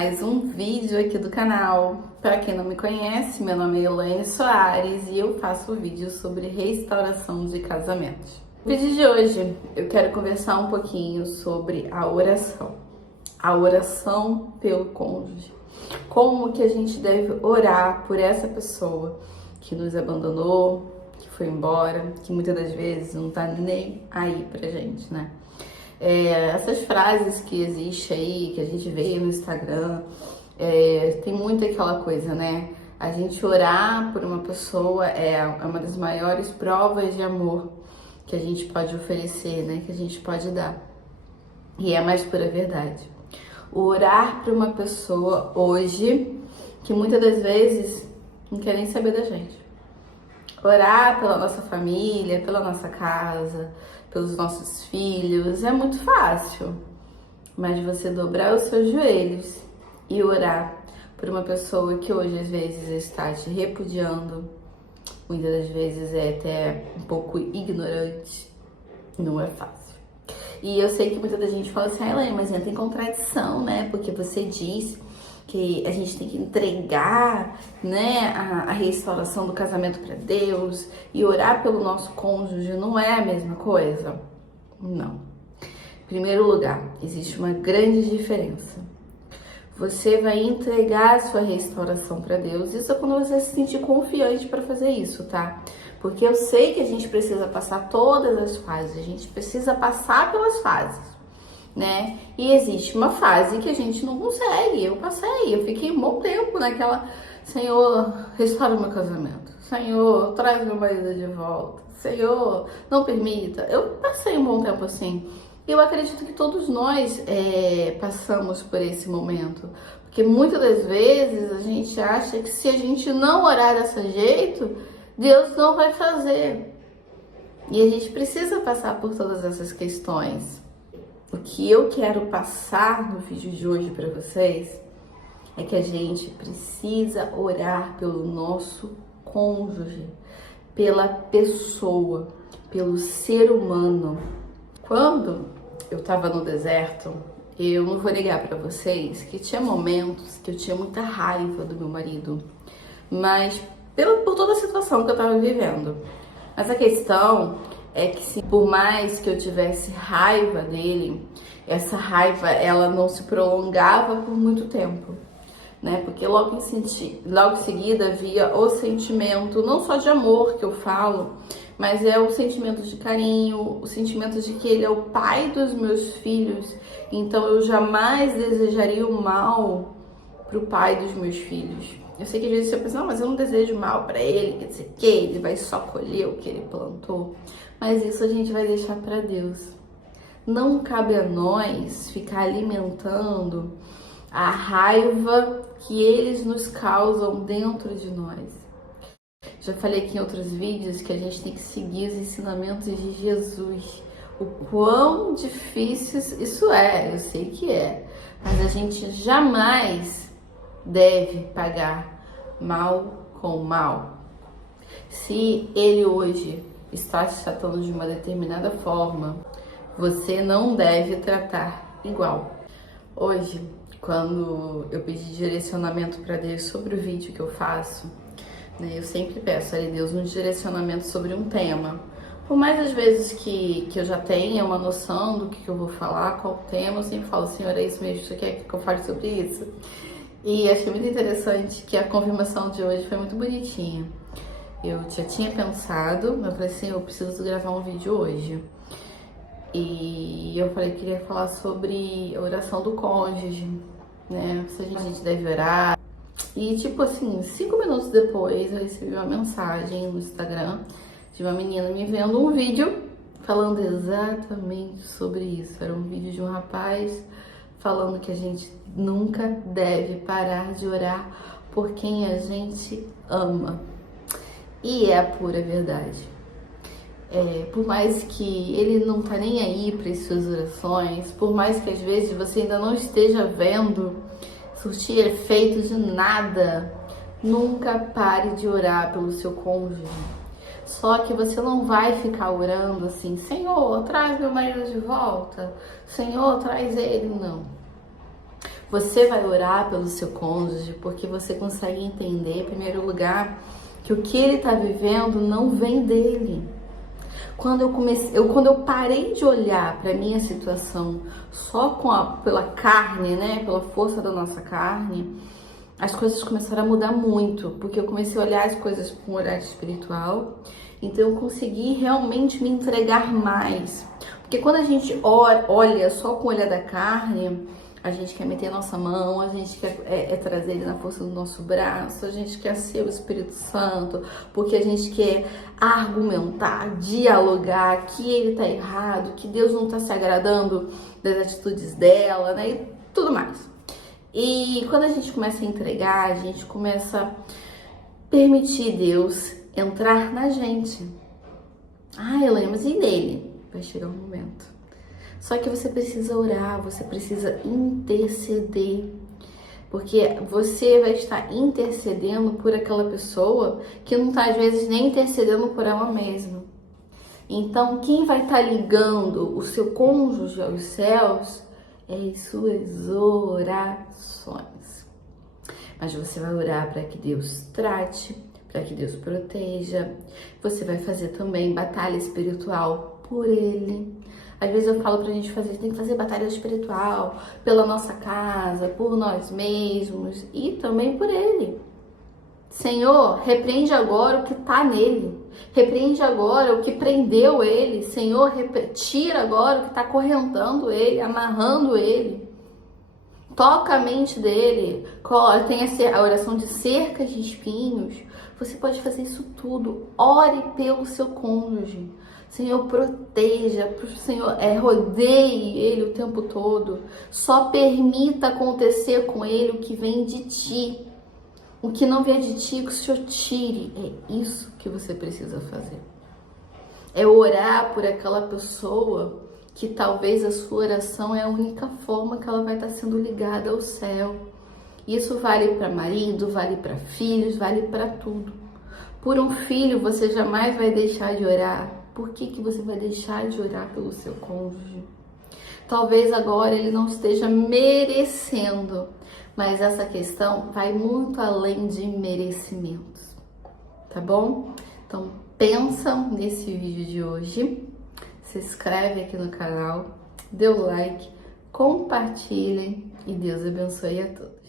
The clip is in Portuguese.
mais um vídeo aqui do canal. Para quem não me conhece, meu nome é Elaine Soares e eu faço vídeos sobre restauração de casamentos. No vídeo de hoje eu quero conversar um pouquinho sobre a oração pelo cônjuge. Como que a gente deve orar por essa pessoa que nos abandonou, que foi embora, que muitas das vezes não tá nem aí pra gente, né? Essas frases que existem aí, que a gente vê no Instagram, tem muito aquela coisa, né? A gente orar por uma pessoa é uma das maiores provas de amor que a gente pode oferecer, né? Que a gente pode dar. E é a mais pura verdade. Orar por uma pessoa hoje, que muitas das vezes não quer nem saber da gente. Orar pela nossa família, pela nossa casa, pelos nossos filhos, é muito fácil. Mas você dobrar os seus joelhos e orar por uma pessoa que hoje às vezes está te repudiando, muitas das vezes é até um pouco ignorante, não é fácil. E eu sei que muita da gente fala assim, Elaine, mas entra em contradição, né? Porque você diz que a gente tem que entregar, né, a restauração do casamento para Deus e orar pelo nosso cônjuge não é a mesma coisa? Não. Em primeiro lugar, existe uma grande diferença. Você vai entregar a sua restauração para Deus, isso é quando você se sentir confiante para fazer isso, tá? Porque eu sei que a gente precisa passar todas as fases, a gente precisa passar pelas fases, né? E existe uma fase que a gente não consegue. Eu passei, eu fiquei um bom tempo naquela, Senhor, restaura o meu casamento. Senhor, traz meu marido de volta. Senhor, não permita. Eu passei um bom tempo assim. Eu acredito que todos nós passamos por esse momento. Porque muitas das vezes a gente acha que se a gente não orar desse jeito, Deus não vai fazer. E a gente precisa passar por todas essas questões. O que eu quero passar no vídeo de hoje para vocês é que a gente precisa orar pelo nosso cônjuge, pela pessoa, pelo ser humano. Quando eu estava no deserto, eu não vou negar para vocês que tinha momentos que eu tinha muita raiva do meu marido, mas por toda a situação que eu estava vivendo. Mas a questão é que por mais que eu tivesse raiva dele, essa raiva ela não se prolongava por muito tempo, né? Porque logo em seguida havia o sentimento, não só de amor que eu falo, mas é o sentimento de carinho, o sentimento de que ele é o pai dos meus filhos, então eu jamais desejaria o mal pro pai dos meus filhos. Eu sei que às vezes você pensa, não, mas eu não desejo mal pra ele, quer dizer que ele vai só colher o que ele plantou. Mas isso a gente vai deixar pra Deus. Não cabe a nós ficar alimentando a raiva que eles nos causam dentro de nós. Já falei aqui em outros vídeos que a gente tem que seguir os ensinamentos de Jesus. O quão difícil isso é, eu sei que é. Mas a gente jamais deve pagar mal com mal. Se ele hoje está te tratando de uma determinada forma, você não deve tratar igual. Hoje, quando eu pedi direcionamento para Deus sobre o vídeo que eu faço, né, eu sempre peço a Deus um direcionamento sobre um tema. Por mais às vezes que eu já tenha uma noção do que eu vou falar, qual tema, eu sempre falo, Senhor, é isso mesmo, você quer que eu fale sobre isso? E achei muito interessante que a confirmação de hoje foi muito bonitinha. Eu já tinha pensado, mas eu falei assim, eu preciso gravar um vídeo hoje. E eu falei que queria falar sobre a oração do cônjuge, né? Se a gente deve orar. E tipo assim, 5 minutos depois eu recebi uma mensagem no Instagram de uma menina me vendo um vídeo falando exatamente sobre isso. Era um vídeo de um rapaz falando que a gente nunca deve parar de orar por quem a gente ama. E é a pura verdade. Por mais que ele não tá nem aí para as suas orações, por mais que às vezes você ainda não esteja vendo surtir efeito de nada, nunca pare de orar pelo seu cônjuge. Só que você não vai ficar orando assim, Senhor, traz meu marido de volta, Senhor, traz ele, não. Você vai orar pelo seu cônjuge porque você consegue entender, em primeiro lugar, que o que ele está vivendo não vem dele. Quando eu parei de olhar para minha situação só pela carne, né, pela força da nossa carne, as coisas começaram a mudar muito, porque eu comecei a olhar as coisas com um olhar espiritual, então eu consegui realmente me entregar mais. Porque quando a gente olha só com o olhar da carne, a gente quer meter a nossa mão, a gente quer trazer ele na força do nosso braço, a gente quer ser o Espírito Santo, porque a gente quer argumentar, dialogar que ele tá errado, que Deus não tá se agradando das atitudes dela, né? E tudo mais. E quando a gente começa a entregar, a gente começa a permitir Deus entrar na gente. Ah, Elaine, mas e nele? Vai chegar um momento. Só que você precisa orar, você precisa interceder. Porque você vai estar intercedendo por aquela pessoa que não está, às vezes, nem intercedendo por ela mesma. Então, quem vai estar ligando o seu cônjuge aos céus é as suas orações. Mas você vai orar para que Deus trate, para que Deus proteja. Você vai fazer também batalha espiritual por ele. Às vezes eu falo pra gente fazer, tem que fazer batalha espiritual pela nossa casa, por nós mesmos e também por ele. Senhor, repreende agora o que tá nele. Repreende agora o que prendeu ele. Senhor, tira agora o que tá acorrentando ele, amarrando ele. Toca a mente dele. Tem a oração de cerca de espinhos. Você pode fazer isso tudo. Ore pelo seu cônjuge. Senhor, proteja, Senhor, rodeie ele o tempo todo. Só permita acontecer com ele o que vem de ti. O que não vier de ti, que o Senhor tire. É isso que você precisa fazer. É orar por aquela pessoa que talvez a sua oração é a única forma que ela vai estar sendo ligada ao céu. Isso vale para marido, vale para filhos, vale para tudo. Por um filho você jamais vai deixar de orar. Por que você vai deixar de orar pelo seu cônjuge? Talvez agora ele não esteja merecendo, mas essa questão vai muito além de merecimentos, tá bom? Então pensa nesse vídeo de hoje, se inscreve aqui no canal, dê o like, compartilhem e Deus abençoe a todos.